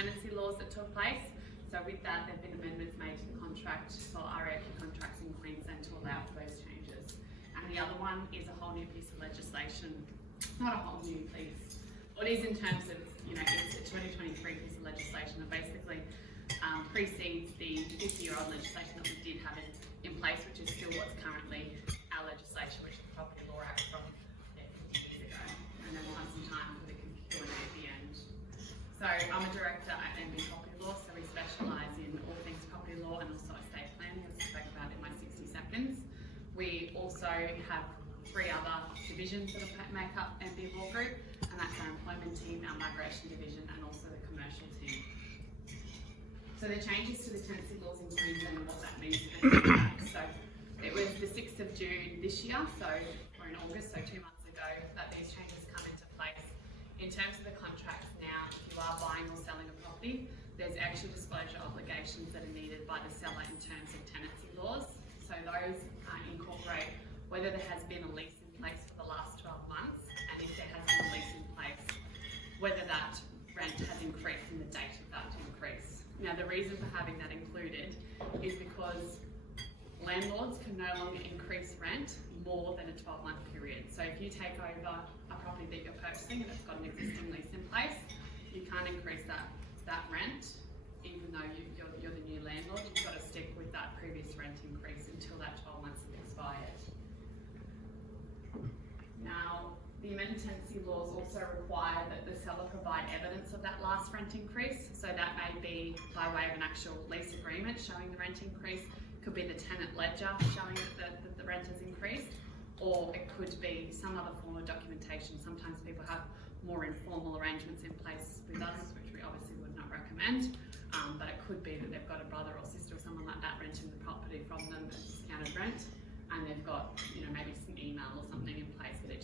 tenancy laws that took place. So with that, there have been amendments made to the contract for RAP contracts in Queensland to allow for those changes. And the other one is a whole new piece of legislation, not a whole new piece. What is in terms of, it's a 2023 piece of legislation that basically precedes the 50-year-old legislation that we did have in place, which is still what's currently our legislation, which is the Property Law Act from 50 years ago. And then we'll have some time for the Q&A at the end. So I'm a director at MB Property Law, so we specialise in all things property law and also estate planning, as I spoke about in my 60 seconds. We also have 3 other divisions that make up MB Law Group, and that's our employment team, our migration division, and also the commercial team. So the changes to the tenancy laws in Queensland and what that means for the contract. So it was the 6th of June this year, so we're in August, so 2 months ago, that these changes come into place. In terms of the contracts now, if you are buying or selling a property, there's actual disclosure obligations that are needed by the seller in terms of tenancy laws. So those incorporate whether there has been a lease in place for the last 12 months, and if there has been a lease in place, whether that rent has increased in the date of that increase. Now, the reason for having that included is because landlords can no longer increase rent more than a 12-month period. So if you take over a property that you're purchasing and it's got an existing lease in place, you can't increase that rent, even though you're the new landlord. You've got to stick with that previous rent increase until that 12 months has expired. Now, the amended tenancy laws also require that the seller provide evidence of that last rent increase. So that may be by way of an actual lease agreement showing the rent increase, could be the tenant ledger showing that the rent has increased, or it could be some other form of documentation. Sometimes people have more informal arrangements in place with us, which we obviously would not recommend, but it could be that they've got a brother or sister or someone like that renting the property from them at discounted rent, and they've got maybe some email or something in place, but it